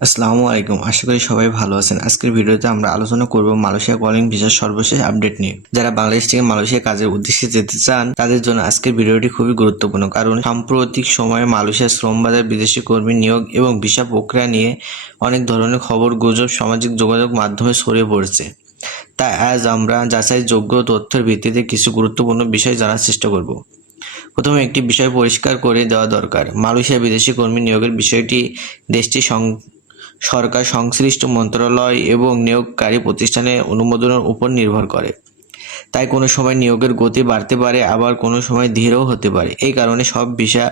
আসসালামু আলাইকুম। আশা করি সবাই ভালো আছেন। আজকের ভিডিওতে আমরা আলোচনা করব মালয়েশিয়া কলিং ভিসার সর্বশেষ আপডেট নিয়ে। যারা বাংলাদেশ থেকে মালয়েশিয়া কাজের উদ্দেশ্যে যেতে চান তাদের জন্য আজকের ভিডিওটি খুবই গুরুত্বপূর্ণ, কারণ সাম্প্রতিক সময়ে মালয়েশিয়ার শ্রম বাজার, বিদেশি কর্মী নিয়োগ এবং ভিসা প্রক্রিয়া নিয়ে অনেক ধরনের খবর, গুজব সামাজিক যোগাযোগ মাধ্যমে ছড়িয়ে পড়েছে। তাই আজ আমরা যাচাইযোগ্য তথ্যের ভিত্তিতে কিছু গুরুত্বপূর্ণ বিষয় জানার চেষ্টা করব। প্রথমে একটি বিষয় পরিষ্কার করে দেওয়া দরকার। মালয়েশিয়া বিদেশি কর্মী নিয়োগের বিষয়টি দেশটির সরকার, সংশ্লিষ্ট মন্ত্রণালয় এবং নিয়োগকারী প্রতিষ্ঠানের অনুমোদনের উপর নির্ভর করে। তাই কোনো সময় নিয়োগের গতি বাড়তে পারে, আবার কোনো সময় ধীরও হতে পারে। এই কারণে সব ভিসা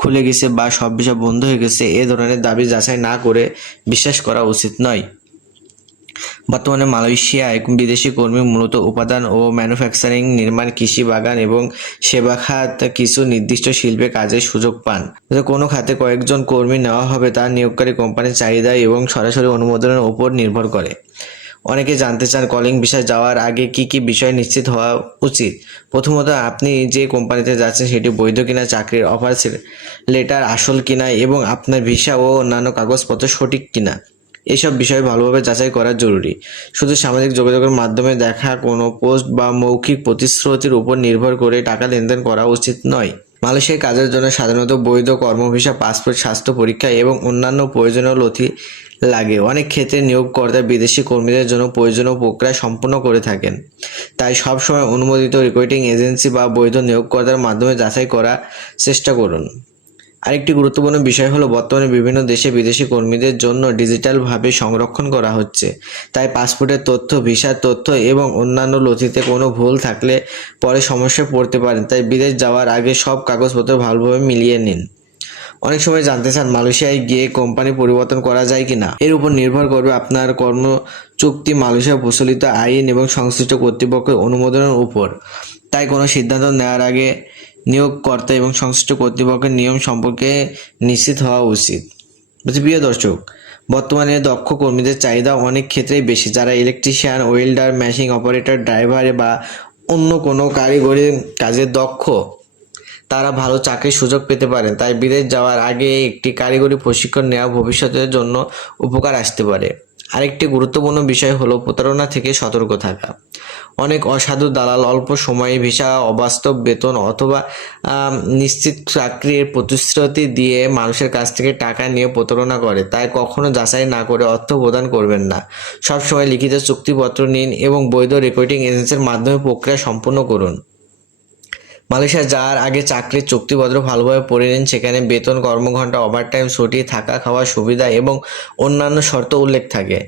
খুলে গেছে বা সব ভিসা বন্ধ হয়ে গেছে এ ধরনের দাবি যাচাই না করে বিশ্বাস করা উচিত নয়। বর্তমানে মালয়েশিয়ায় বিদেশি কর্মী মূলত উপাদান ও ম্যানুফ্যাকচারিং, নির্মাণ, কৃষি, বাগান এবং সেবা খাত কিছু নির্দিষ্ট শিল্পে কাজের সুযোগ পান। কোনো খাতে কয়েকজন কর্মী নেওয়া হবে তা নিয়োগকারী কোম্পানির চাহিদা এবং সরাসরি অনুমোদনের উপর নির্ভর করে। অনেকে জানতে চান কলিং ভিসায় যাওয়ার আগে কি কি বিষয় নিশ্চিত হওয়া উচিত। প্রথমত, আপনি যে কোম্পানিতে যাচ্ছেন সেটি বৈধ কিনা, চাকরির অফার লেটার আসল কিনা এবং আপনার ভিসা ও অন্যান্য কাগজপত্র সঠিক কিনা। এসব বিষয় ভালোভাবে যাচাই করা জরুরি। শুধু সামাজিক যোগাযোগের মাধ্যমে দেখা কোনো পোস্ট বা মৌখিক প্রতিশ্রুতির উপর নির্ভর করে টাকা লেনদেন করা উচিত নয়। মালয়েশিয়ায় কাজের জন্য সাধারণত বৈধ কর্মভিসা, পাসপোর্ট, স্বাস্থ্য পরীক্ষা এবং অন্যান্য প্রয়োজনীয় নথি লাগে। অনেক ক্ষেত্রে নিয়োগকর্তা বিদেশি কর্মীদের জন্য প্রয়োজনীয় প্রক্রিয়া সম্পন্ন করে থাকেন। তাই সবসময় অনুমোদিত রিক্রুটিং এজেন্সি বা বৈধ নিয়োগকর্তার মাধ্যমে যাচাই করার চেষ্টা করুন। আরেকটি গুরুত্বপূর্ণ বিষয় হলো, বর্তমানে বিভিন্ন দেশে বিদেশি কর্মীদের জন্য ডিজিটালভাবে সংরক্ষণ করা হচ্ছে। তাই পাসপোর্টের তথ্য, ভিসার তথ্য এবং অন্যান্য নথিতে কোনো ভুল থাকলে পরে সমস্যায় পড়তে পারেন। তাই বিদেশ যাওয়ার আগে সব কাগজপত্র ভালোভাবে মিলিয়ে নিন। অনেক সময় জানতে চান মালয়েশিয়ায় গিয়ে কোম্পানি পরিবর্তন করা যায় কিনা। এর উপর নির্ভর করবে আপনার কর্ম চুক্তি, মালয়েশিয়ার প্রচলিত আইন এবং সংশ্লিষ্ট কর্তৃপক্ষের অনুমোদনের উপর। তাই কোনো সিদ্ধান্ত নেওয়ার আগে নিয়োগকর্তা এবং সংশ্লিষ্ট কর্তৃপক্ষের নিয়ম সম্পর্কে নিশ্চিত হওয়া উচিত। প্রিয় দর্শক, বর্তমানে দক্ষ কর্মীদের চাহিদা অনেক ক্ষেত্রেই বেশি। যারা electrician, welder, machine operator, driver বা অন্য কোনো কারিগরি কাজে দক্ষ, তারা ভালো চাকরির সুযোগ পেতে পারেন। তাই বিদেশ যাওয়ার আগে একটি কারিগরি প্রশিক্ষণ নেওয়া ভবিষ্যতের জন্য উপকার আসতে পারে। আরেকটি গুরুত্বপূর্ণ বিষয় হলো প্রতারণা থেকে সতর্ক থাকা। অনেক অসাধু দালাল অল্প সময়ে ভিসা, অবাস্তব বেতন অথবা নিশ্চিত চাকরির প্রতিশ্রুতি দিয়ে মানুষের কাছ থেকে টাকা নিয়ে প্রতারণা করে। তাই কখনো যাচাই না করে অর্থ প্রদান করবেন না। সবসময় লিখিত চুক্তিপত্র নিন এবং বৈধ রিক্রুটিং এজেন্সির মাধ্যমে প্রক্রিয়া সম্পূর্ণ করুন। মালয়েশিয়া যাওয়ার আগে চাকরির চুক্তিপত্র ভালোভাবে পড়ে নিন। সেখানে বেতন, কর্মঘণ্টা, ওভারটাইম, ছুটি, থাকা খাওয়ার সুবিধা এবং অন্যান্য শর্ত উল্লেখ থাকে।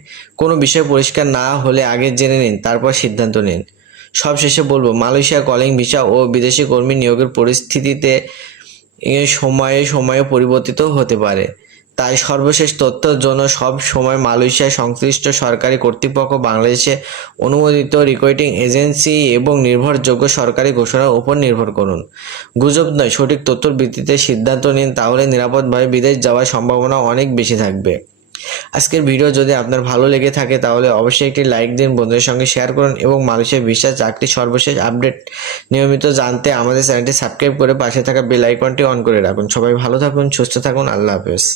কোনো বিষয় পরিষ্কার না হলে আগে জেনে নিন, তারপর সিদ্ধান্ত নিন। সবশেষে বলবো, মালয়েশিয়া কলিং ভিসা ও বিদেশি কর্মী নিয়োগের পরিস্থিতিতে সময়ে সময়ে পরিবর্তিত হতে পারে। তাই সর্বশেষ তথ্যের জন্য সব সময় মালয়েশিয়ার সংশ্লিষ্ট সরকারি কর্তৃপক্ষ, বাংলাদেশে অনুমোদিত রিক্রুটিং এজেন্সি এবং নির্ভরযোগ্য সরকারি ঘোষণার উপর নির্ভর করুন। গুজব নয়, সঠিক তথ্যের ভিত্তিতে সিদ্ধান্ত নিন, তাহলে নিরাপদভাবে বিদেশ যাওয়ার সম্ভাবনা অনেক বেশি থাকবে। আজকের ভিডিও যদি আপনার ভালো লেগে থাকে তাহলে অবশ্যই একটি লাইক দিন, বন্ধুদের সঙ্গে শেয়ার করুন এবং মালয়েশিয়া ভিসা চাকরির সর্বশেষ আপডেট নিয়মিত জানতে আমাদের চ্যানেলটি সাবস্ক্রাইব করে পাশে থাকা বেল আইকনটি অন করে রাখুন। সবাই ভালো থাকুন, সুস্থ থাকুন। আল্লাহ হাফেজ।